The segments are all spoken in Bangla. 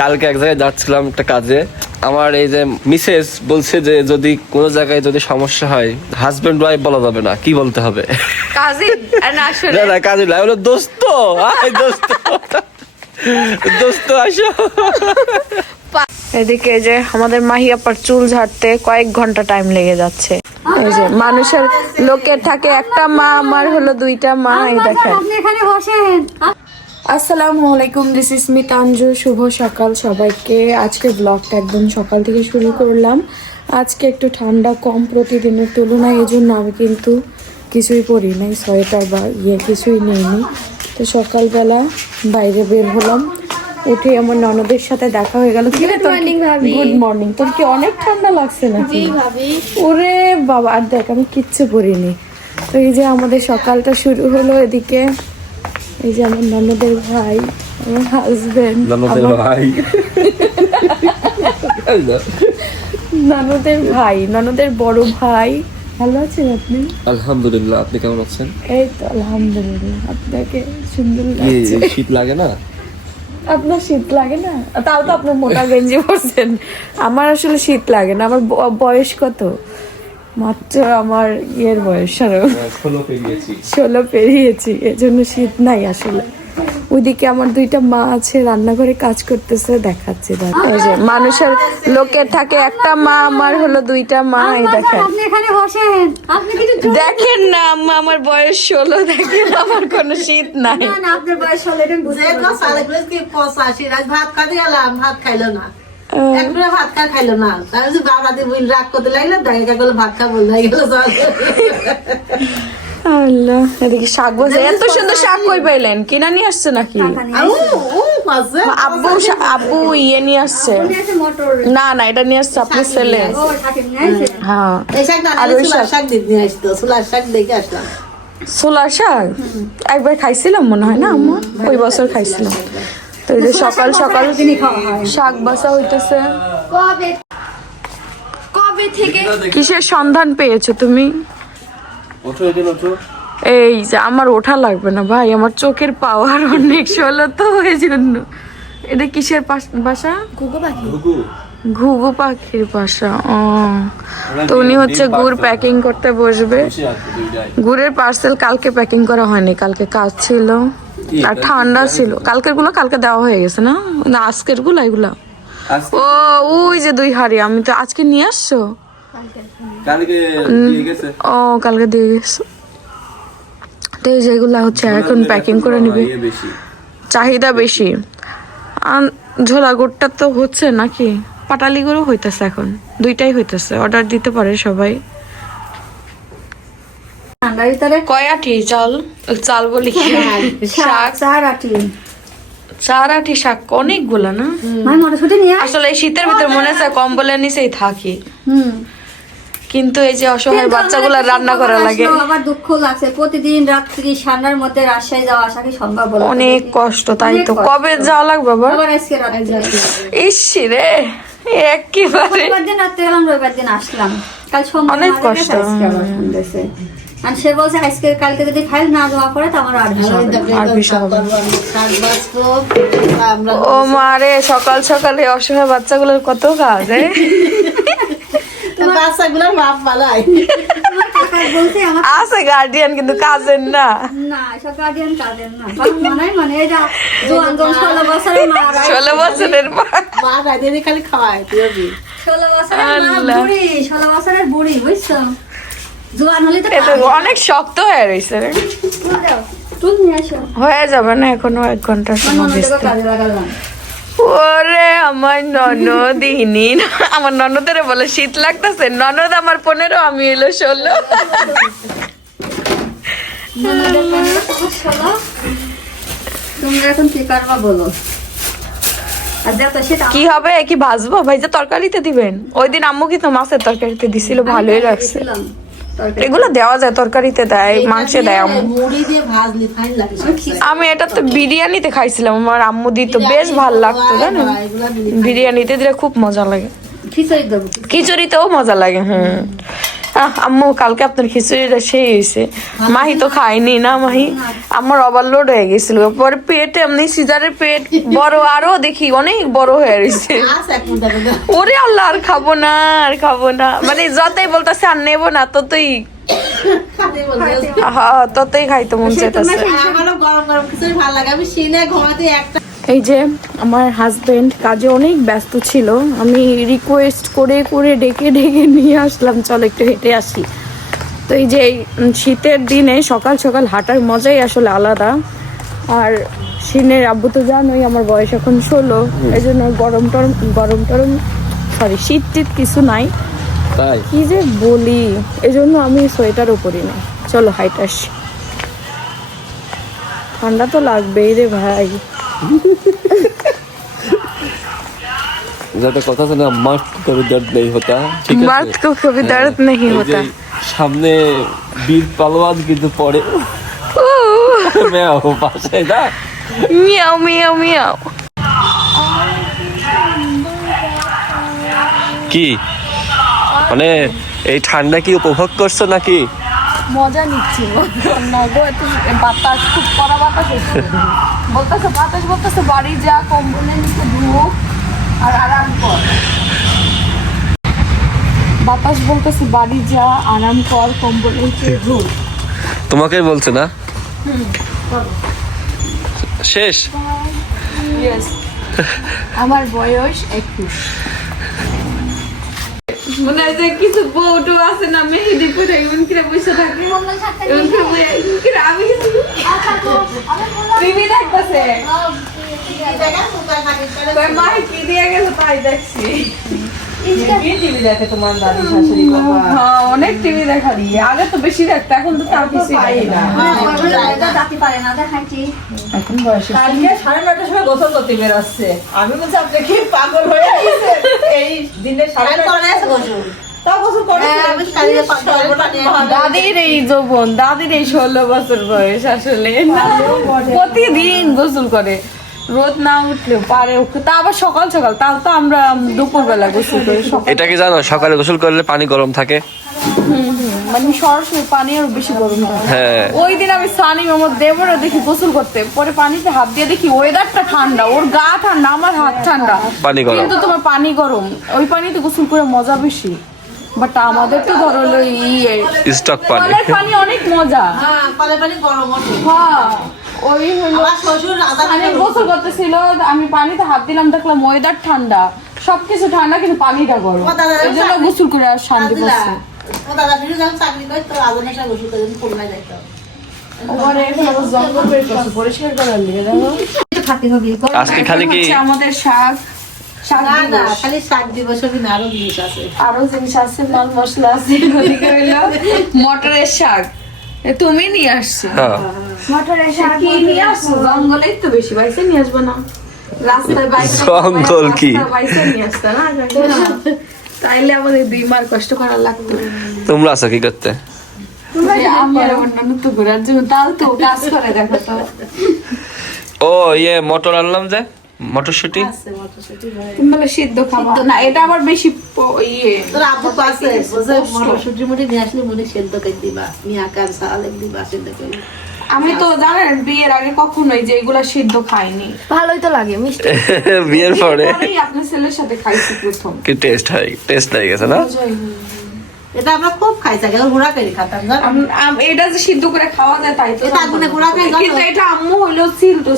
কালকে এক জায়গায় যাচ্ছিলাম একটা কাজে, আমার এই যে মিসেস বলছে যে যদি কোনো জায়গায় যদি সমস্যা হয় হাজবেন্ড ওয়াইফ বলা যাবে না, কি বলতে হবে? কাজিন না আসলে না না কাজে না, হলো দোস্ত। আয় দোস্ত, দোস্ত আসো। এদিকে যে আমাদের মাহি আপার চুল ঝাড়তে কয়েক ঘন্টা টাইম লেগে যাচ্ছে। এই যে মানুষের লোকের থাকে একটা মা, আমার হলো দুইটা মা। এই দেখেন, আপনি এখানে বসেন। আসসালামু আলাইকুম, দিস ইজ মি তানজু। শুভ সকাল সবাইকে। আজকে ব্লগটা একদম সকাল থেকে শুরু করলাম। আজকে একটু ঠান্ডা কম প্রতিদিনের তুলনায়, এই জন্য আমি কিন্তু কিছুই পরি নাই, সোয়েটার বা কিছুই নেইনি। তো সকালবেলা বাইরে বের হলাম, উঠে আমার ননদের সাথে দেখা হয়ে গেল। Good morning. তোর কি অনেক ঠান্ডা লাগছে নাকি? ওরে বাবা, আর দেখ আমি কিচ্ছু পরিনি। তো এই যে আমাদের সকালটা শুরু হলো। এদিকে এই যে আমার ননদের ভাই, আমার হাজবেন্ড, ননদের ভাই, ননদের বড় ভাই। ভালো আছেন আপনি? আলহামদুলিল্লাহ, আপনি কেমন আছেন? এই তো আলহামদুলিল্লাহ। আপনাকে সুন্দর লাগছে। শীত লাগে না? আপনার শীত লাগে না? তাও তো আপনার মোটা গেঞ্জি পরছেন। আমার আসলে শীত লাগে না। আমার বয়স কত? মাত্র আমার বয়স 16 পেরিয়েছি, এজন্য শীত নাই আসলে। ওইদিকে আমার দুইটা মা আছে, রান্নাঘরে কাজ করতেছে, দেখাচ্ছে। এই যে মানুষের লোকের থাকে একটা মা, আমার হলো দুইটা মা। এই দেখেন, আপনি এখানে বসেন। আপনি কিছু দেখেন না আম্মা, আমার বয়স 16, দেখেন আমার কোনো শীত নাই। না না, আপনার বয়স হলে এটা বুঝতে পারবেন। ভাত খাতে গেলাম, ভাত খাইলো না, একবারে ভাত খাইলো না। তার বাবা দিয়ে বই রাগ করতে লাগলো, দেখা গেল ভাত খাবো হয়ে গেল। আল্লাহ, এদিকে শাক বসে, এত সুন্দর শাক কই পাইলেন? কিনা নিয়ে আসছে নাকি? আব্বু আব্বু নিয়ে আসছে। মোটর না না, এটা নিয়ে আসছে আপনার ছেলে। ও থাকে নিয়ে আসে। হ্যাঁ, এই শাক না, সোলার শাক দিতে আসতো, সোলার শাক দেখে আসলাম। ছোলার শাক একবার খাইছিলাম মনে হয় না আম্মু, ওই বছর খাইছিলাম। তো এই যে সকাল সকাল শাক বাসা হইতেছে। কবে থেকে কিসের সন্ধান পেয়েছো তুমি? ওঠো এখানে, ওঠো। এই যে আমার ওঠা লাগবে না ভাই, আমার চোখের পাওয়ার অনেক ষোলো, তো ওই জন্য। এটা কিসের বাসা? ঘুঘু পাখির বাসা। ও, তো উনি হচ্ছে গুড় প্যাকিং করতে বসবে। গুড়ের পার্সেল কালকে প্যাকিং করা হয়নি, কালকে কাজ ছিল আর ঠান্ডা ছিল। কালকের গুলো কালকে দেওয়া হয়ে গেছে না? না আজকের গুলো এগুলা। ও ওই যে 2 হাড়ি, আমি তো আজকে নিয়ে আসছো? ও কালকে দিয়ে গেছো। তো এই যেগুলা হচ্ছে এখন প্যাকিং করে নিবে, চাহিদা বেশি। ঝোলা গুড়টা তো হচ্ছে নাকি, পাটালি গুঁড়ো হইতেছে, এখন দুইটাই হইতেছে। অর্ডার দিতে পারে সবাই। ঠান্ডার ভিতরে কয় আটি চাল? চাল বলি কি, শাক। 4 আটি। 4 আটি শাক অনেকগুলা না? ভাই মটরশুঁটি নিয়ে আস। আসলে এই শীতের ভিতরে মনে হচ্ছে কম্বলের নিচেই থাকি, কিন্তু এই যে অসহায় বাচ্চাগুলা রান্না করা লাগে। আবার দুঃখ লাগছে, প্রতিদিন রাত্রি ঠান্ডার মধ্যে রাজশাহী যাওয়া আসা কি সম্ভব? বলো অনেক কষ্ট, তাই তো। কবে যাওয়া লাগবে বাবা? আবার আজকে রাতে যাচ্ছি। ইস রে, একেবারে রবিবার দিন রাত্রে গেলাম, রবিবার দিন আসলাম। কাল সোমবার অনেক মারা কষ্ট। গেছে, আজকে আবার সন্ধ্যেছে। আর সে বলছে আজকে কালকে যদি ফাইল না জমা পড়ে তো আমার আর ভিসা হবে না। আর বিষয় হবে। শাক বাঁচতো আমরা। ও মারে, সকাল সকালে অসহায় বাচ্চাগুলোর কত কাজ। বাচ্চাগুলোর বাপ পালায়। আমার কাকা বলছে আমার আছে গার্ডিয়ান, কিন্তু কাজের না। না, সব গার্ডিয়ান কাজের না। কারণ মানে এটা জোয়ান 16 বছরের মা, 16 বছরের মা। মা গাড়ি খালি খাওয়ায়, তুই 16 বছরের মা আল্লাহ। বুড়ি, 16 বছরের বুড়ি, বুঝছো? জোয়ান হলে তো এটা অনেক শক্ত হয়ে রয়েছে রে। তুই নিয়ে আসো। হয়ে যাবে না, এখনো 1 ঘন্টার সময় ননদকে বেশি। কাজে লাগালাম। ওরে আমার ননদিনী, আমার ননদের বলে শীত লাগতেছে। ননদ আমার 15, আমি এলো 16। ননদের পনেরো, তোমার 16। তোমরা এখন কি করবা বলো? আর দেখো সেটা কি হবে, কি ভাজবো ভাই? যে তরকারিতে দিবেন? ওই দিন আম্মু কি তো মাছের তরকারিতে দিছিল, ভালোই লাগছে। এগুলো দেওয়া যায়, তরকারিতে দেয়, মাংসে দেয় আম্মু। মুড়ি দিয়ে ভাজলি ফাইন লাগে। আমি এটা তো বিরিয়ানিতে খাইছিলাম, আমার আম্মু দিত, বেশ ভাল লাগতো জানো। বিরিয়ানিতে দিলে খুব মজা লাগে, খিচুড়ি দেবো। খিচুড়িতেও মজা লাগে। আম্মু কালকে আপনার খিচুড়িটা সেই হয়েছে। মাহি তো খায়নি না, মাহি আমার ওভারলোড হয়ে গেছিল, পরে পেট এমনি সিজারের পেট বড়, আরো দেখি অনেক বড় হয়ে রয়েছে। ওরে আল্লাহ, আর খাবো না, আর খাবো না, মানে যতই বলতেছে আর নেবো না ততই ততই খাইতে মন চাইতেছে। আমারও গরম গরম খিচুড়ি ভালো লাগে, আমি সিনে ঘুমাতে একটা। এই যে আমার হাজবেন্ড কাজে অনেক ব্যস্ত ছিল, আমি রিকোয়েস্ট করে করে ডেকে ডেকে নিয়ে আসলাম, চল একটু হেঁটে আসি। তো এই যে এই শীতের দিনে সকাল সকাল হাঁটার মজাই আসলে আলাদা। আর সিনের আব্বু তো জানোই আমার বয়স এখন 16, এই জন্য গরম টরম সরি শীত টিত কিছু নাই, তাই কি যে বলি, এই জন্য আমি সোয়েটারও পরি না। চলো হাইটে আসি, ঠান্ডা তো লাগবেই রে ভাই। যাতে কথা আছে না, मर्द को कभी दर्द नहीं होता, ঠিক আছে, मर्द को कभी दर्द नहीं এই যে होता। সামনে বীর পালোয়ান কিন্তু পড়ে মেও পাশে না। মিয়াও মিয়াও মিয়াও। কি মানে এই ঠান্ডা কি উপভোগ করছো নাকি? মজা নিচ্ছি নগো, এত বাতাস, খুব কড়া বাতাস হচ্ছে। বলতেছে বাড়ি যা, কম্বলের নিচে ঢুক আর আরাম কর। বাতাস বলতেছে বাড়ি যা, আরাম কর, কম্বলের নিচে ঢুক। তোমাকে বলছে না? শেষ। Yes. আমার বয়স 21। মনে হয় যে কিছু বউটু আছে না, মেহেদি পরে এমন করে বসে থাকে, এমন করে আমি টিভি দেখতেছে, মা কি দিয়ে গেছে তাই দেখছি। হ্যাঁ, অনেক টিভি দেখা দিয়ে, আগে তো বেশি দেখতো, এখন তো তার কিছু না, এখন বয়স কালকে 9:30টার সময় গোসল করতে বেরোচ্ছে, আমি বলছি আপনি কি পাগল হয়ে গেছেন? এই দিনে 9:30 তাও গোসল করে দাদির এই যৌবন, দাদির এই 16 বছর বয়স আসলে প্রতিদিন গোসল করে, রোদ না উঠলেও পারে, তা আবার সকাল সকাল, তাও তো আমরা দুপুর বেলা গোসল করি। এটা কি জানো, সকালে গোসল করলে পানি গরম থাকে। মানে সরাসরি পানি আরো বেশি গরম থাকে। হ্যাঁ, ওই দিন আমি সানি আমার দেবরে দেখি গোসল করতে, পরে পানিতে হাত দিয়ে দেখি ওয়েদারটা ঠান্ডা, ওর গা ঠান্ডা, আমার হাত ঠান্ডা, পানি গরম। কিন্তু তোমার পানি গরম, ওই পানিতে গোসল করে মজা বেশি। বাট আমাদের তো ধরো স্টক পানি। কলের পানি অনেক মজা। হ্যাঁ, কলের পানি গরম ওঠে। হ্যাঁ, ওই হলো আমার শ্বশুর আমি গোসল করতেছিল, আমি পানিতে হাত দিলাম, দেখলাম ওয়েদার ঠান্ডা, সবকিছু ঠান্ডা, কিন্তু পানিটা গরম, এই জন্য গোসল করে আর শান্তি পাচ্ছে। ও দাদা ফিরে যখন চাকরি করে তো আগুনের সাথে গোসল করে খুলনায় যাইতো। ওরে এখন আবার জঙ্গল বের করছে পরিষ্কার করার লিগে, দেখো আজকে খালি কি হচ্ছে আমাদের শাক না না, খালি শাক দিবস হবে না, আরো জিনিস আছে। আরো জিনিস আছে, মাল মশলা আছে, ওদিকে হইলো মটরের শাক, তুমি নিয়ে আসছো হ্যাঁ, মটরের শাক কি নিয়ে আসছো? জঙ্গলেই তো বেশি, বাইসে নিয়ে আসবো না, রাস্তায় বাইক জঙ্গল কি? বাইসে নিয়ে আসতো না, তাইলে আমাদের 2 মার কষ্ট করা লাগতো। তোমরা আছো কি করতে? আমার অন্যান্য তো ঘোরার জন্য, তাও তো কাজ করে, দেখো তো। ও ইয়ে মটর আনলাম যে, মটরশুটি। তুমি বলে সিদ্ধ খাবো না, এটা আবার বেশি ইয়ে। তোর আব্বু পাশে বসে মটরশুটি মুটি নিয়ে আসলে মুনি সেদ্ধ করে দিবা, নিয়ে আকার সালেক দিবা, সেদ্ধ করে। আমি তো জানেন বিয়ের আগে কখনোই যে এগুলা সিদ্ধ খাইনি, ভালোই তো লাগে মিষ্টি। বিয়ের পরে পরেই আপনার ছেলের সাথে খাইছি প্রথম। কি টেস্ট হয়ে গেছে না? এটা আমরা খুব খাইছি, আগে গুঁড়া করে খাতাম জানো। এটা যে সিদ্ধ করে খাওয়া যায় তাই তো এটা আগুনে গুঁড়া খাই জানো? কিন্তু এটা আম্মু হইলো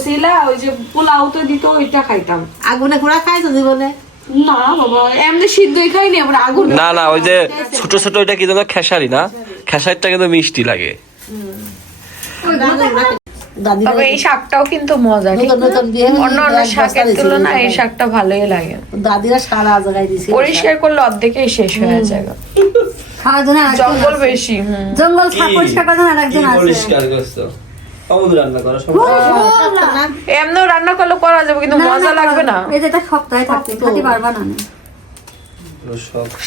সিলা ওই যে পোলাও তো দিত, ওইটা খাইতাম। আগুনে গুঁড়া খাইছো জীবনে? না বাবা, এমনি সিদ্ধই খাইনি, আমরা আগুন। না না, ওই যে ছোট ছোট ওইটা কি জানো, খেসারি না, খেসারিটা কিন্তু মিষ্টি লাগে। দাদি তবে এই শাকটাও কিন্তু মজা, ঠিক নতুন নতুন বিয়ে হয়েছে, অন্য অন্য এক শাকের বস্তা তুলনায় এই দিয়েছিল। শাকটা ভালোই লাগে, দাদিরা সারা জায়গায় দিছে। পরিষ্কার করলে অর্ধেকেই শেষ হয়ে যায়। খাওয়ার জন্য আরেকজন জঙ্গল আছে। বেশি। জঙ্গল শাক পরিষ্কার করার জন্য আরেকজন আছে। করছো? সমুদ্র রান্না করো, এমনিও রান্না করলে করা যাবে, কিন্তু মজা লাগবে না। এই যে এটা শক্ত হয়ে থাকতে খাতে পারবা না।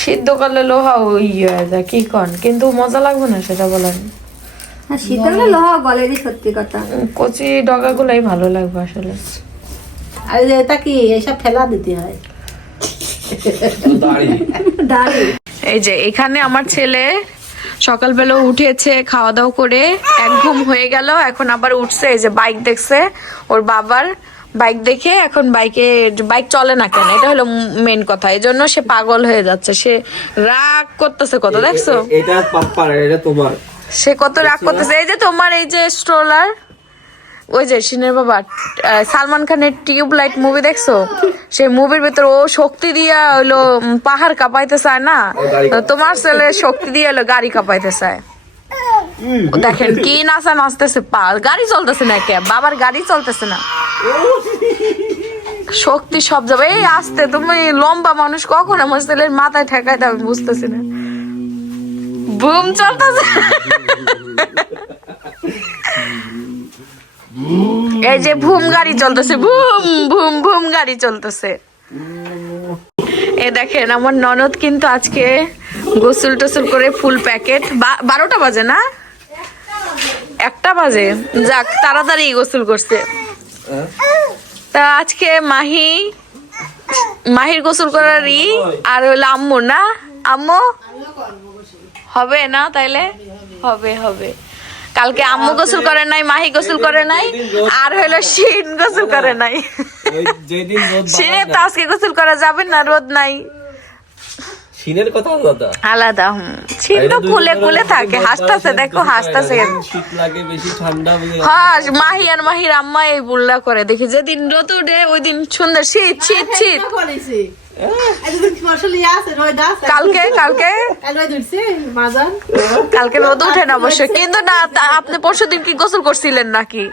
সিদ্ধ করলে লোহা ওই হয়ে যায়, কি কন, কিন্তু মজা লাগবে না সেটা বলেন। হ্যাঁ, শীতকালে লোহা বলে দি, সত্যি কথা। কচি ডগা গুলাই ভালো লাগবে আসলে। আর এই যে এটা কি এইসব ফেলা দিতে হয়? দাঁড়ি এই যে এখানে আমার ছেলে সকালবেলা উঠেছে, খাওয়া দাওয়া করে এক ঘুম হয়ে গেল, এখন আবার উঠছে। এই যে বাইক দেখছে ওর বাবার, বাইক দেখে এখন বাইক চলে না কেন, এটা হলো মেন কথা। এই জন্য সে পাগল হয়ে যাচ্ছে, সে রাগ করতেছে কত, দেখছো? এটা পাপ্পার, এটা তোমার। সে কত রাগ করতেছে। এই যে তোমার এই যে স্ট্রলার, ওই যে সিনের বাবা সালমান খানের টিউবলাইট মুভি দেখছো? সেই মুভির ভিতরে ও শক্তি দিয়া হইলো পাহাড় কাঁপাইতে চায় না, তোমার ছেলে শক্তি দিয়ে হলো গাড়ি কাঁপাইতে চায়। দেখেন কি নাচা নাচতেছে, গাড়ি চলতেছে না, কে বাবার গাড়ি চলতেছে না, শক্তি সব যাবে। এই আসতে তুমি লম্বা মানুষ, কখন আমার ছেলের মাথায় ঠেকাইতে আমি বুঝতেছি না। বুম চলতেছে, এই যে ভুম গাড়ি চলতেছে, ভুম ভুম ভুম গাড়ি চলতেছে। এ দেখেন আমার ননদ কিন্তু আজকে গোসল টোসল করে ফুল প্যাকেট, 12টা বাজে না, 1টা বাজে, যাক তাড়াতাড়ি গোসল করছে। তা আজকে মাহির গোসল করারই, আর হইলো আম্মু না, আম্মু হবে না, তাইলে হবে। কালকে আম্মু গোসল করে নাই, মাহি গোসল করে নাই, আর হইলো শিন গোসল করে নাই। শিনে তো আজকে গোসল করা যাবে না, রোদ নাই। শিনের কথা আলাদা আলাদা। শিন তো কুলে থাকে, হাসতাছে, দেখো হাসতাছে। শীত লাগে বেশি, ঠান্ডা হ্যাঁ, মাহি আর মাহির আম্মা এই বুল্লা করে, দেখি যেদিন রোদ উঠে ওই দিন সুন্দর শীত শীত শীত। কালকে রোদ উঠে না অবশ্য, কিন্তু না আপনি পরশুদিন কি গোসল করছিলেন নাকি?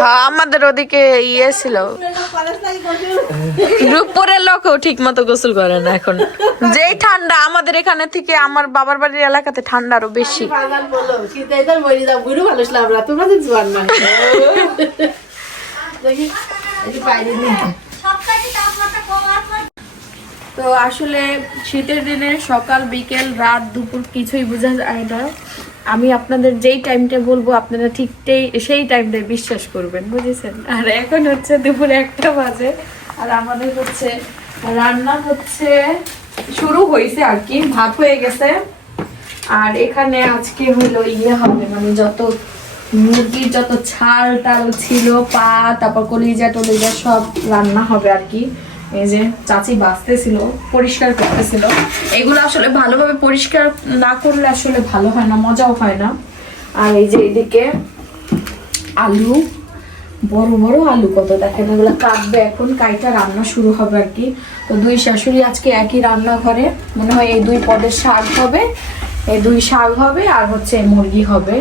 হ্যাঁ, আমাদের ওদিকে ইয়ে ছিল, রূপপুরের লোকও ঠিক মতো গোসল করে না এখন, যেই ঠান্ডা। আমাদের এখানে থেকে আমার বাবার বাড়ির এলাকাতে ঠান্ডা আরো বেশি। তো আসলে শীতের দিনে সকাল বিকেল রাত দুপুর কিছুই বোঝা যায় না। আমি আপনাদের যেই টাইমটা বলবো আপনারা ঠিক সেই টাইমটাই বিশ্বাস করবেন, বুঝেছেন? আর এখন হচ্ছে দুপুর 1টা বাজে, আর আমাদের হচ্ছে রান্না হচ্ছে শুরু হয়েছে আর কি, ভাত হয়ে গেছে। আর এখানে আজকে হলো ইয়ে হবে, মানে যত মুরগির যত ছাল টাল ছিল, পা, তারপর কলিজা টলিজা সব রান্না হবে আর কি। এই যে চাচি বাঁচতেছিল, পরিষ্কার করতেছিল। এগুলো আসলে ভালোভাবে পরিষ্কার না করলে আসলে ভালো হয় না, মজাও হয় না। আর এই যে এদিকে আলু, বড় বড় আলু কত, দেখেন এগুলো কাটবে এখন, কাইটা রান্না শুরু হবে আর কি। তো দুই শাশুড়ি আজকে একই রান্নাঘরে, মনে হয় এই 2 পদের শাক হবে, এই 2 শাক হবে, আর হচ্ছে মুরগি হবে।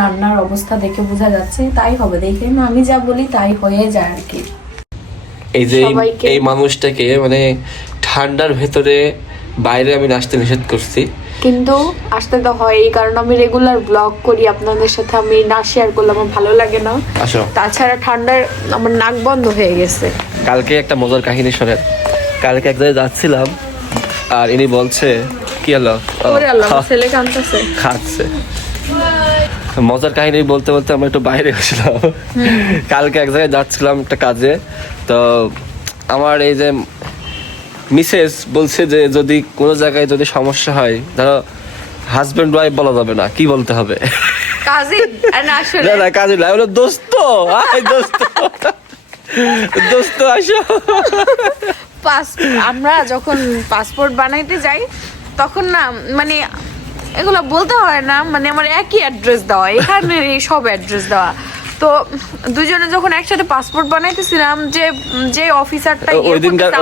রান্নার অবস্থা দেখে বোঝা যাচ্ছে তাই হবে, দেখেন আমি যা বলি তাই হয়ে যায় আর কি। এই যে এই মানুষটাকে মানে ঠান্ডার ভেতরে বাইরে আমি আসতে নিষেধ করছি, কিন্তু আসতে তো হয়, এই কারণে আমি রেগুলার ব্লগ করি, আপনাদের সাথে আমি না শেয়ার করলে আমার ভালো লাগে না। তাছাড়া ঠান্ডার আমার নাক বন্ধ হয়ে গেছে। কালকে একটা মজার কাহিনী শোনেন। কালকে এক জায়গায় যাচ্ছিলাম, আর ইনি বলছে কি হলো, ছেলে কাঁদতেছে, খাচ্ছে। মজার কাহিনী বলতে বলতে আমরা একটু বাইরে গেছিলাম। কালকে এক জায়গায় যাচ্ছিলাম একটা কাজে, তো আমার এই যে মিসেস বলছে যে যদি কোনো জায়গায় যদি সমস্যা হয়, ধরো হাজবেন্ড ওয়াইফ বলা যাবে না, কি বলতে হবে? কাজিন। আসলে না কাজিন না, হলো দোস্ত। দোস্ত আসো। আমরা যখন পাসপোর্ট বানাইতে যাই তখন না, মানে এগুলো বলতে হয় না, মানে আমার একই অ্যাড্রেস দেওয়া, এখানে সব অ্যাড্রেস দেওয়া। তো দুজনে যখন একসাথে পাসপোর্ট বানাইতেছিলাম, যে অফিসারটা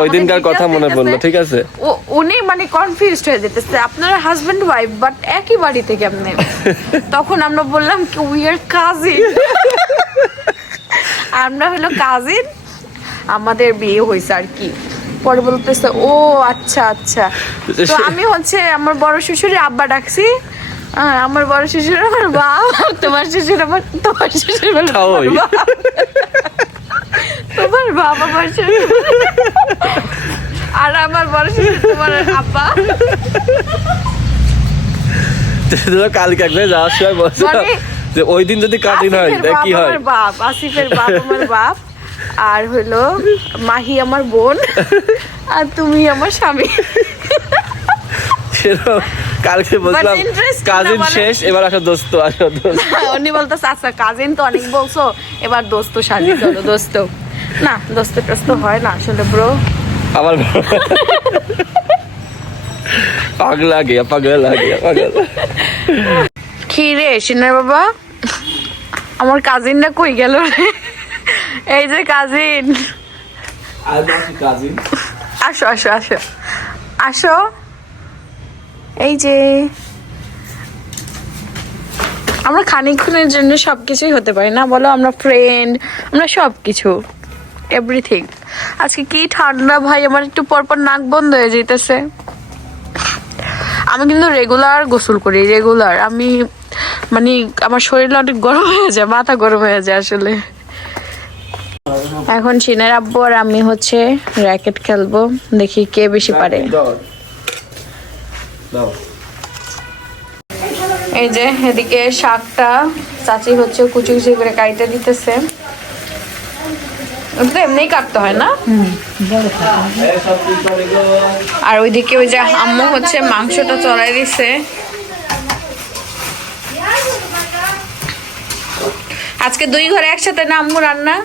ওই দিনকার কথা মনে পড়লো, ঠিক আছে? উনি মানে কনফিউজড হয়ে যেতেছে, আপনারা হাজবেন্ড ওয়াইফ বাট একই বাড়িতে কেমনে? তখন আমরা বললাম কি উই আর কাজিন, আমরা হলো কাজিন, আমাদের বিয়ে হয়েছে আর কি। পরে বলতেছে ও আচ্ছা আচ্ছা। তো আমি হচ্ছে আমার বড় শ্বশুরের আব্বা ডাকছি, আমার বড় শ্বশুর আমার বাপ, তোমার শ্বশুর আমার, তোমার শ্বশুর তোমার বাপ, আমার শ্বশুর, আর আমার বড় শ্বশুর তোমার আব্বা। কালকে একবার যাওয়ার সময় বলছিলাম যে ওই দিন যদি কাজিন হয় কি হয়, বাপ আসিফের বাপ আমার বাপ, আর হলো মাহি আমার বোন আর তুমি আমার স্বামী। সেরকম কালকে বললাম But interesting কাজিন না মানে? শেষ, এবার আসো দোস্ত, আসো দোস্ত। উনি বলতেছে আচ্ছা কাজিন তো অনেক বলছো, এবার দোস্ত সাজি চলো দোস্ত। না দোস্ত টোস্ত হয় না আসলে ব্রো। আমার পাগলা গিয়া, পাগলা গিয়া, পাগলা। কি রে সিনার বাবা, আমার কাজিনটা কই গেল রে? এই যে কাজিন, আসো আসো আসো আসো। এই যে আমরা খানিকক্ষণের জন্য সবকিছুই হতে পারি না বলো, আমরা ফ্রেন্ড, আমরা সবকিছু, এভরিথিং। আজকে কি ঠান্ডা ভাই, আমার একটু পরপর নাক বন্ধ হয়ে যেতেছে। আমি কিন্তু রেগুলার গোসল করি, রেগুলার। আমি মানে আমার শরীর অনেক গরম হয়ে যায়, মাথা গরম হয়ে যায় আসলে। এখন সিনের আব্বু আর আমি হচ্ছে র্যাকেট খেলবো, দেখি কে বেশি পারে। এই যে এদিকে শাকটা চাচি হচ্ছে কুচি কুচি করে কাটতে দিতেছে। ওটা তো এমনিই কাটতে হয় না? আর ওইদিকে ওই যে আম্মু হচ্ছে মাংসটা চড়াই দিছে। আজকে দুই ঘরে একসাথে না আম্মু রান্না?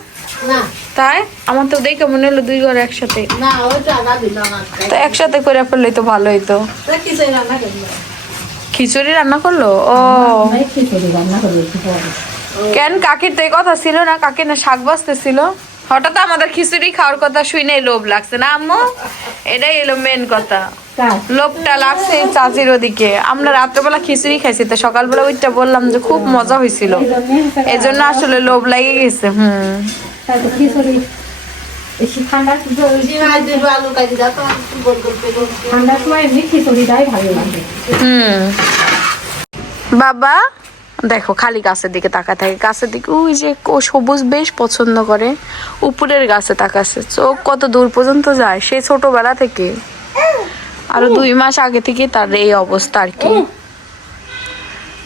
না তাই আমার তো দেখে মনে হলো দুই ঘরে একসাথে। না ওই জায়গা দিল না, তো একসাথে করে ফেললে তো ভালোই তো। কিছু রান্না করলো। খিচুড়ি রান্না করলো? ও কেন কাকির তো এই কথা ছিল না? কাকি না শাক বাজতেছিল, হঠাৎ আমাদের খিচুড়ি খাওয়ার কথা শুনে লোভ লাগছে না আম্মু? এটাই এলো মেন কথা, লোভটা লাগছে চাচির ওদিকে। আমরা রাত্রেবেলা খিচুড়ি খাইছি, তো সকালবেলা ওইটা বললাম যে খুব মজা হয়েছিল, এই জন্য আসলে লোভ লাগে গেছে। ঠান্ডার আলু কাজি দাও তো, গোল গোল করে। ঠান্ডার সময় এমনি খিচুড়িটাই ভালো লাগে। বাবা দেখো খালি গাছের দিকে তাকা থাকে, গাছের দিকে ওই যে সবুজ বেশ পছন্দ করে, উপরের গাছে তাকাচ্ছে, চোখ কত দূর পর্যন্ত যায়, সেই ছোটবেলা থেকে। আরো 2 মাস আগে থেকে তার এই অবস্থা আর কি।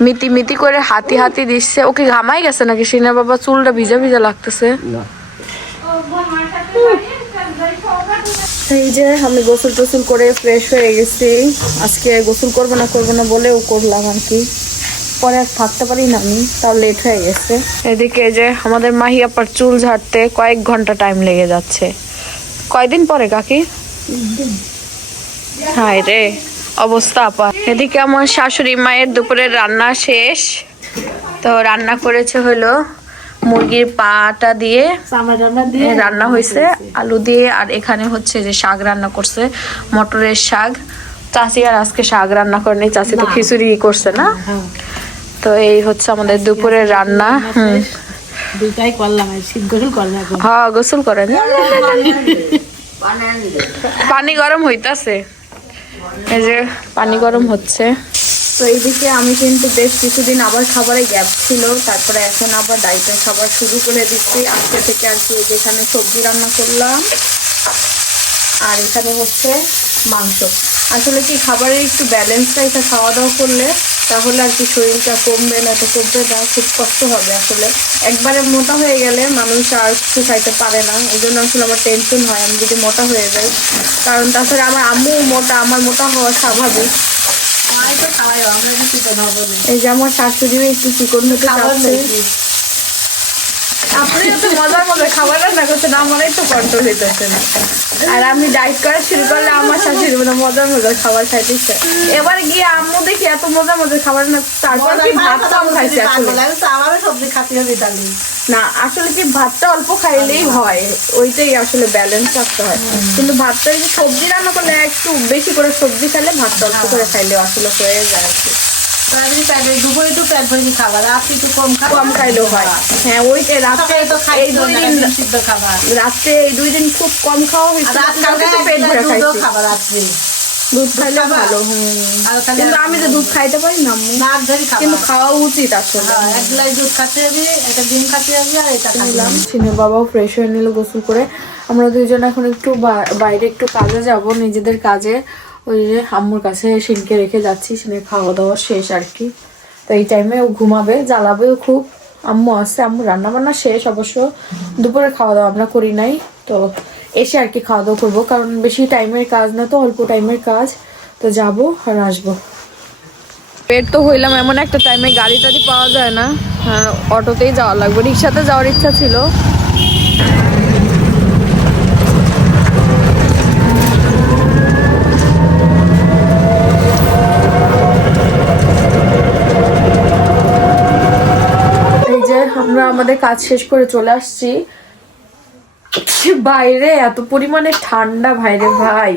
মিতি মিতি করে হাতি হাতি দিচ্ছে। ওকে ঘামাই গেছে নাকি সিনা বাবা? চুলটা ভিজা ভিজা লাগতেছে। এই যে আমি গোসল টোসল করে ফ্রেশ হয়ে গেছি। আজকে গোসল করবো না বলেও করলাম আর কি, পরে আর থাকতে পারি না আমি, তাও লেট হয়ে গেছে। এদিকে যে আমাদের মাহি আপার চুল ঝাড়তে কয়েক ঘন্টা টাইম লেগে যাচ্ছে। কয়দিন পরে কাকি? হায় রে অবস্থা আপা। এদিকে আমার শাশুড়ি মায়ের দুপুরের রান্না শেষ। তো রান্না করেছে হলো মুরগির পাটা দিয়ে রান্না হয়েছে, আলু দিয়ে। আর এখানে হচ্ছে যে শাক রান্না করছে, মটরের শাক। চাচি আর আজকে শাক রান্না করেনি, চাচি তো খিচুড়ি করছে না। তো এই হচ্ছে আমাদের দুপুরের রান্না। দুইটাই করলাম, গোসল করলাম। হ্যাঁ গোসল করেন, পানি গরম হইতাছে, এই যে পানি গরম হচ্ছে। তো এইদিকে আমি কিন্তু বেশ কিছুদিন আবার খাবারে গ্যাপ ছিল, তারপরে এখন আবার ডাইটের খাবার শুরু করে দিচ্ছি আজকে থেকে আর কি। যেখানে সবজি রান্না করলাম আর এখানে হচ্ছে মাংস। আসলে কি খাবারের একটু ব্যালেন্সটা এটা খাওয়া দাওয়া করলে তাহলে আর কি শরীরটা কমবে না, তো কমবে না, খুব কষ্ট হবে আসলে। একবারে মোটা হয়ে গেলে মানুষ আর কিছু খাইতে পারে না, এই জন্য আসলে আমার টেনশন হয় আমি যদি মোটা হয়ে যাই। কারণ তাছাড়া আমার আম্মু মোটা, আমার মোটা হওয়া স্বাভাবিক। এই যে আমার শাশুড়িও একটু চিকন হতে চাচ্ছে। আপনি তো মজার মজার খাবার রান্না করছেন, আমারই তো কন্ট্রোল হইতেছে না। আর আমি ডাইট করা শুরু করলে আমার শাশুড়ি মানে মজার মজার খাবার খাইতেছে। এবার গিয়ে আম্মু দেখি এত মজার মজার খাবার না, তারপর কি ভাত কম খাইছে আসলে। আমারও সবজি খাতে হবে তাহলে না আসলে কি ভাতটা অল্প খাইলেই হয়, ওইটাই আসলে ব্যালেন্স রাখতে হয়। কিন্তু ভাতটা যদি সবজি রান্না করলে একটু বেশি করে সবজি খাইলে ভাতটা অল্প করে খাইলেও আসলে হয়ে যায় আর কি। দুপুরে একটু পেট ভরি খাবার, রাত্রে একটু কম খাইলেও হয়। হ্যাঁ ওইটাই, রাত্রে এই 2 দিন সিদ্ধ খাবার, রাত্রে এই 2 দিন খুব কম খাওয়া হয়েছে, পেট ভরে খাইছি। খাবার রাত্রে দুধ খাইলে ভালো। কিন্তু আমি তো দুধ খাইতে পারি না আম্মু, কিন্তু খাওয়া উচিত আসলে। এক গ্লাস দুধ খাতে হবে, একটা ডিম খাতে হবে, আর এটা খাইলাম। সিনের বাবাও ফ্রেশ হয়ে নিল গোসল করে। আমরা দুইজন এখন একটু বাইরে একটু কাজে যাব, নিজেদের কাজে। ওই যে আম্মুর কাছে সিনকে রেখে যাচ্ছি, সিনের খাওয়া দাওয়া শেষ আর কি। তো এই টাইমে ও ঘুমাবে, জ্বালাবেও খুব, আম্মু আছে, আম্মু রান্না বান্না শেষ অবশ্য, দুপুরে খাওয়া দাওয়া আমরা করি নাই, তো এসে আর কি খাওয়া দাওয়া করবো, কারণ বেশি টাইমের কাজ না তো, অল্প টাইমের কাজ, তো যাবো আর আসবো। বের তো হইলাম, এমন একটা টাইমে গাড়ি টাড়ি পাওয়া যায় না, অটোতেই যাওয়া লাগবে, রিক্সাতে যাওয়ার ইচ্ছা ছিল। এই যে আমরা আমাদের কাজ শেষ করে চলে আসছি, বাইরে এত পরিমাণে ঠান্ডা ভাইরে ভাই,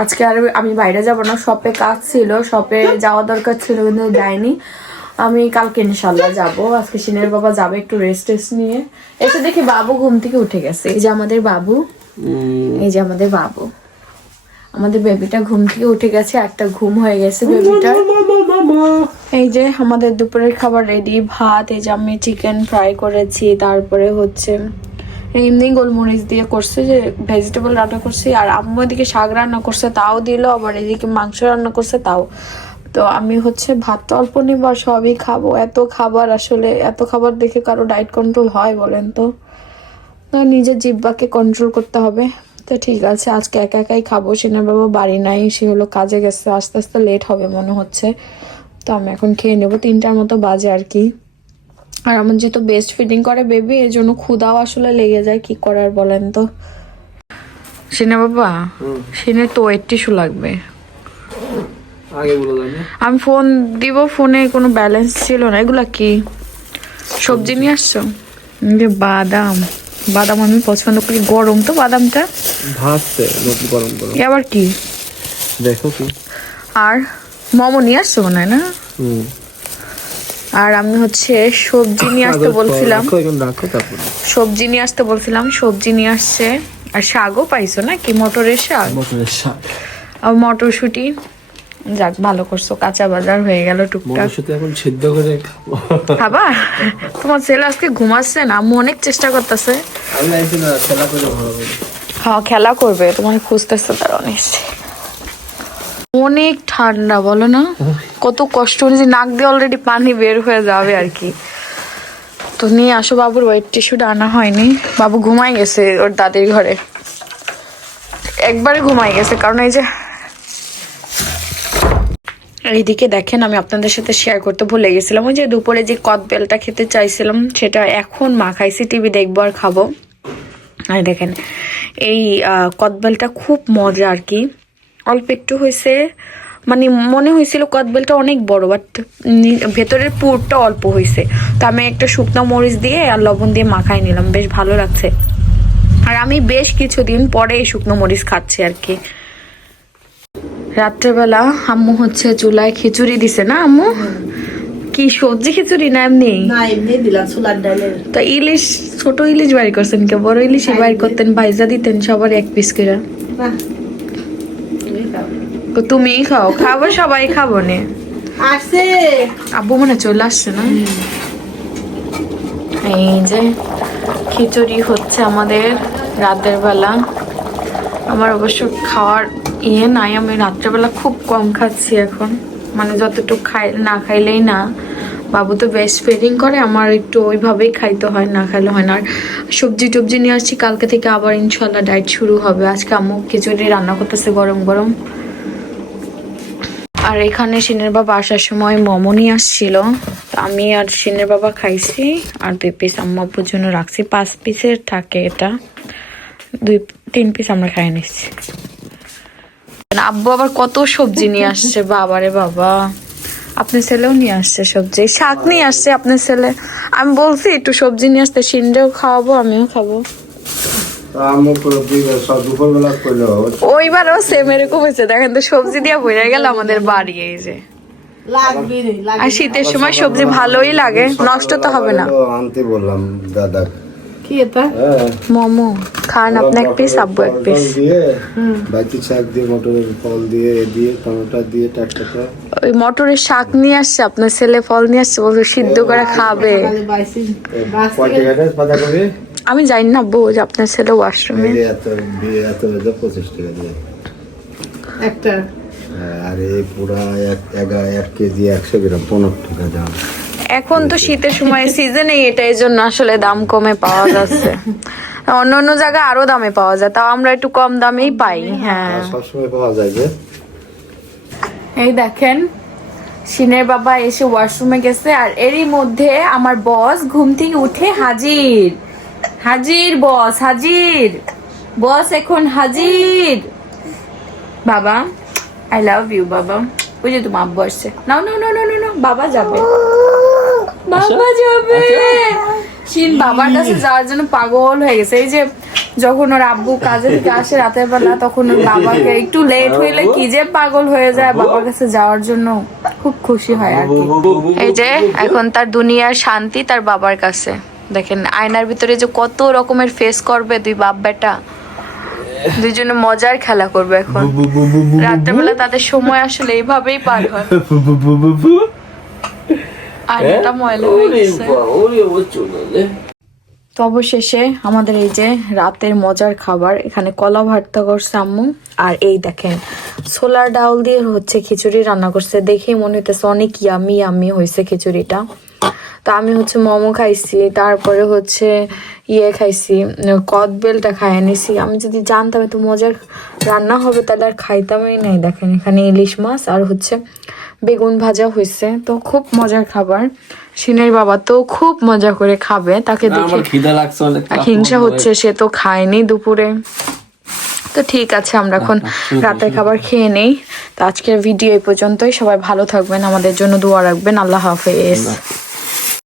আজকে আর আমি বাইরে যাব না, শপে কাজ ছিল, শপে যাওয়া দরকার ছিল কিন্তু যাইনি, আমি কালকে ইনশাল্লাহ যাব। আজকে সিনের বাবা যাবে একটু রেস্ট নিয়ে, এসে দেখি বাবু ঘুম থেকে উঠে গেছে, এই যে আমাদের বাবু, এই যে আমাদের বাবু, আমাদের বেবিটা ঘুম থেকে উঠে গেছে, একটা ঘুম হয়ে গেছে বেবিটার। এই যে আমাদের দুপুরের খাবার রেডি, ভাত, এই যে আমি চিকেন ফ্রাই করেছি, তারপরে হচ্ছে এমনি গোলমরিচ দিয়ে করছে, যে ভেজিটেবল রান্না করছি, আর আম্মু এদিকে শাক রান্না করছে তাও দিল, আবার এদিকে মাংস রান্না করছে তাও। তো আমি হচ্ছে ভাতটা অল্প নিব আর সবই খাবো, এত খাবার, আসলে এত খাবার দেখে কারো ডায়েট কন্ট্রোল হয় বলেন তো? নিজের জিহ্বাকে কন্ট্রোল করতে হবে। তো ঠিক আছে, আজকে একা একাই খাবো, সিনার বাবা বাড়ি নাই, সে হলো কাজে গেছে, আস্তে আস্তে লেট হবে মনে হচ্ছে, তো আমি এখন খেয়ে নেবো, 3টার মতো বাজে আর কি। আর আমার যেহেতু বেস্ট ফিডিং করে বেবি, এর জন্য ক্ষুধাও আসলে লেগে যায়, কি করার বলেন তো? সিনা বাবা, সিনের তো ওয়েট টিস্যু লাগবে, আমি ফোন দিব, ফোনে কোনো ব্যালেন্স ছিল না। এগুলা কি সবজি নিয়ে আসছো? বাদাম, বাদাম আমি পছন্দ করি, গরম তো বাদামটা, ভাসছে গরম গরম, আবার কি দেখো কি, আর মোমো নিয়ে আসছো মনে হয় না? আর আমি হচ্ছে সবজি নিয়ে আসতে বলছিলাম, সবজি নিয়ে আসতে বলছিলাম, সবজি নিয়ে আসছে, আর শাকও পাইছো না কি, মটরের শাক, আর মটরশুঁটি, যাক ভালো করছো, কাঁচা বাজার হয়ে গেল টুকটাক। এখন সিদ্ধ করে খাবা? তোমার ছেলে আজকে ঘুমাচ্ছে না, আম্মু অনেক চেষ্টা করতেছে, হ্যাঁ খেলা করবে, তোমার খুঁজতেছে, তার অনেক ঠান্ডা বলো না, কত কষ্ট হয়েছে, নাক দিয়ে অলরেডি পানি বের হয়ে যাবে আর কি। তো নিয়ে আসো, বাবুর ওয়েট টিস্যুটা আনা হয়নি, বাবু ঘুমাই গেছে ওর দাদির ঘরে, একবারে ঘুমাই গেছে, কারণ এই যে এইদিকে দেখেন, আমি আপনাদের সাথে শেয়ার করতে ভুলে গেছিলাম, ওই যে দুপুরে যে কদবেলটা খেতে চাইছিলাম, সেটা এখন মাখাইছি, টিভি দেখবো আর খাবো। আর দেখেন এই কদবেলটা খুব মজা আর কি, অল্প একটু হয়েছে, মানে মনে হয়েছিল কদবেলটা অনেক বড়, বাট ভেতরের পুরটা অল্প হয়েছে, তো আমি একটা শুকনো মরিচ দিয়ে আর লবণ দিয়ে মাখাই নিলাম, বেশ ভালো লাগছে। আর আমি বেশ কিছুদিন পরে এই শুকনো মরিচ খাচ্ছি আর কি। রাত্রেবেলা আম্মু হচ্ছে চুলায় খিচুড়ি দিছে না আম্মু? কি সবজি খিচুড়ি না এমনি? না এমনি দিলাম ছোলার ডালের। তো ইলিশ, ছোট ইলিশ বাড়ি করছেন কে? বড় ইলিশ বাড়ি করতেন, ভাইজা দিতেন সবার 1 পিস করে। তো তুমিই খাও, খাবো সবাই খাবো নে। আসছে আব্বু মনে চলে আসছে না? এই যে খিচুড়ি হচ্ছে আমাদের রাতের বেলা, আমার অবশ্য খাওয়ার নাই, আমি রাত্রেবেলা খুব কম খাচ্ছি এখন, মানে যতটুকু না খাইলেই না, বাবু তো বেস্ট ফিডিং করে, আমার একটু ওইভাবেই খাইতে হয়, না খাইলে হয় না। আর সবজি টবজি নিয়ে আসছি, কালকে থেকে আবার ইনশাল্লাহ ডায়েট শুরু হবে। আজকে আম্মু খিচুড়ি রান্না করতেছে গরম গরম। আর এখানে সিনের বাবা আসার সময় মোমো নিয়ে আসছিল, আমি আর সিনের বাবা খাইছি, আর 2 পিস আম্মু আব্বুর জন্য রাখছি, 5 পিসের থাকে এটা, 2-3 পিস আমরা খাই নিচ্ছি। আব্বু আবার কত সবজি নিয়ে আসছে, বাবারে বাবা, আপনার ছেলেও নিয়ে আসছে সবজি, শাক নিয়ে আসছে আপনার ছেলে, আমি বলছি একটু সবজি নিয়ে আসতে, সিনরেও খাওয়াবো আমিও খাবো। ওইবারও সেম এরকম হয়েছে, দেখেন তো সবজি দিয়ে বইরে গেল আমাদের বাড়ি, এই যে লাগবে রে, আর শীতের সময় সবজি ভালোই লাগে, নষ্ট তো হবে না। আনতে বললাম দাদা, কি এটা? মোমো খান আপনি 1 পিস, আব্বু 1 পিস দিয়ে বাকি শাক দিয়ে, মটরের ফল দিয়ে, টমেটো দিয়ে, টাটকা। ওই মটরের শাক নিয়ে আসছে আপনার ছেলে, ফল নিয়ে আসছে, বলছে সিদ্ধ করে খাবে। বাঁধাকপি আমি জানি না আব্বু, যে আপনার ছেলে ওয়াশরুমে, এত 25 টাকা দিয়ে একটা, আর এই পুরা 1 কেজি 100 গ্রাম 15 টাকা দাম। এখন তো শীতের সময় সিজনে এটা, এই জন্য আসলে দাম কমে পাওয়া যাচ্ছে। অন্য অন্য জায়গায় আরো দামে পাওয়া যায়, তাও আমরা একটু কম দামেই পাই। হ্যাঁ, সবসময় পাওয়া যায় যে। এই দেখেন সিনের বাবা এসে ওয়াশরুমে গেছে, আর এরই মধ্যে আমার বস ঘুম থেকে উঠে হাজির। হাজির বস, হাজির বস, এখন হাজির। বাবা আই লাভ ইউ বাবা। ওই যে তোমার আব্বু আসছে। নাও নাও নাও নাও নাও, বাবা যাবে, বাবা যাবে। শিন বাবার কাছে যাওয়ার জন্য পাগল হয়ে গেছে। এই যে যখন ওর আব্বু কাজে থেকে আসে রাতের বেলা, তখন ওর বাবাকে একটু লেট হইলে কি যে পাগল হয়ে যায় বাবার কাছে যাওয়ার জন্য, খুব খুশি হয় আর কি। এই যে এখন তার দুনিয়ার শান্তি তার বাবার কাছে। দেখেন আয়নার ভিতরে যে কত রকমের ফেস করবে দুই বাপ বেটা, দুইজনে মজার খেলা করবে এখন। রাত্রেবেলা তাদের সময় আসলে এইভাবেই পার হয়। আয়নাটা ময়লা হয়ে গেছে। তো অবশেষে আমাদের এই যে রাতের মজার খাবার, এখানে কলা ভর্তা করছে আম্মু, আর এই দেখেন ছোলার ডাউল দিয়ে হচ্ছে খিচুড়ি রান্না করছে। দেখেই মনে হইতেছে অনেক ইয়ামি ইয়ামি হয়েছে খিচুড়িটা। তো আমি হচ্ছে মোমো খাইছি, তারপরে হচ্ছে খাইছি, কদবেলটা খাইয়ে নিছি। আমি যদি জানতাম এত মজার রান্না হবে তাহলে আর খাইতামই নাই। দেখেন এখানে ইলিশ মাছ আর হচ্ছে বেগুন ভাজা হয়েছে। তো খুব মজার খাবার। সিনের বাবা তো খুব মজা করে খাবে, তাকে দেখে হিংসা হচ্ছে, সে তো খায়নি দুপুরে। তো ঠিক আছে, আমরা এখন রাতের খাবার খেয়ে নেই। তো আজকের ভিডিও এই পর্যন্তই। সবাই ভালো থাকবেন, আমাদের জন্য দোয়া রাখবেন। আল্লাহ হাফেজ।